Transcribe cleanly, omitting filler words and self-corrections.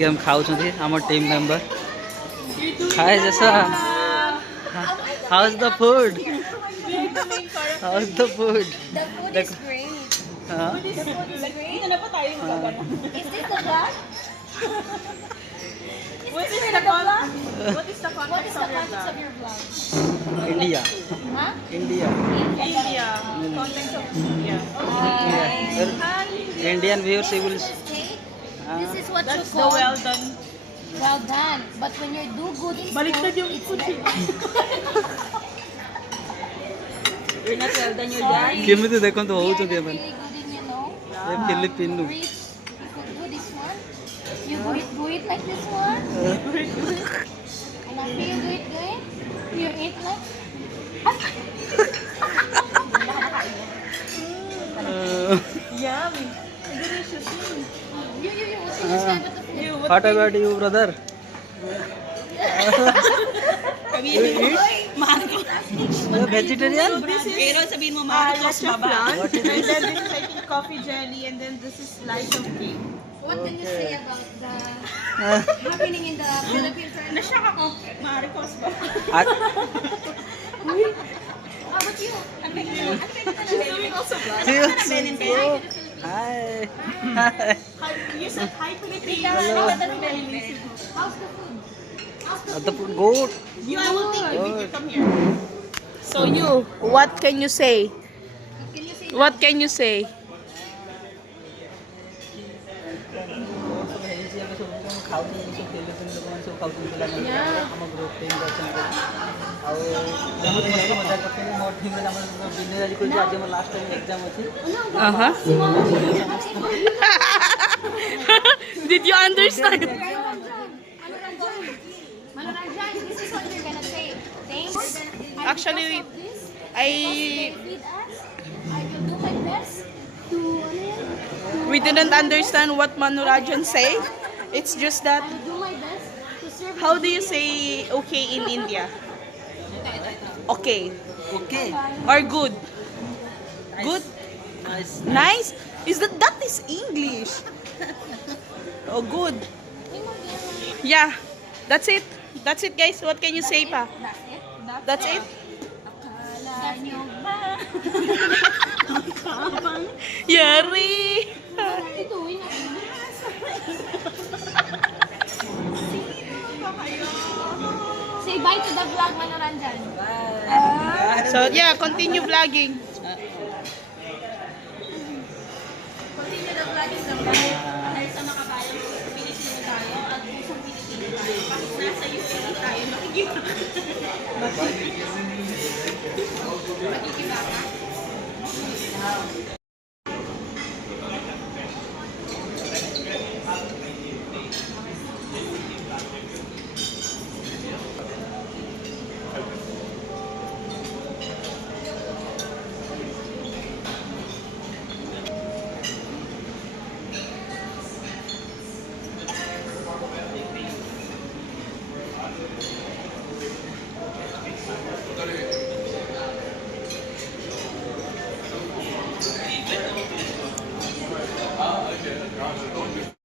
गेम खाऊଛନ୍ତି ଆମ team member हाय जैसा house the food house the food The food is great. हां The food is great. Is this the vlog? What is this the the vlog? What is the What is context the of your context vlog? of your vlog? India Huh? India India. Context of India. Indian viewers This will is the steak. This is what That's you the call well done. well done. But when you do good in Baliktad school, yung it's food. better. You're not well done, you're done. କେମିତି ଦେଖନ୍ତୁ We are ହଉଛନ୍ତି not ଏମାନେ really good in, you know. ଏ ଫିଲିପିନୁ Rich. You could do this one. You do it like this one. And after you do it good, you eat like. Yummy. Delicious. You. What's in this guy but the food? You, what about you brother vegetarian Pero sabihin mo, Marcos baba. And then this is, I think, coffee jelly, and then this is slice of cake. What can you say about the happening in the Philippines right now? Nashock ako. Marcos baba. How about you? Hi You said hi Philippines. How's the food? the food good You, I will take the video. Come here. So you, what can you say? What can you say? What can you say? Did you understand? Manoranjan, this is what you're gonna say. Thanks. Actually, Feed us. I will do my best to, we didn't understand what Manurajan say. It's just that, I will do my best to serve. how do you say okay in India? Okay. okay Or good? Good? nice Nice? Is that is English? Oh, good. Yeah. That's it. That's it, guys. What can you say pa? That's it. That's it? Akala nyo ba? Yari! What are you doing? Say bye to the vlog, Manoranjan. So, yeah, continue vlogging. Continue the vlogging sa vlog. Dahil sa makabayan, Pilipino tayo at pusong Pilipino tayo. Kahit nasa UK tayo, makikita. Makikita ka?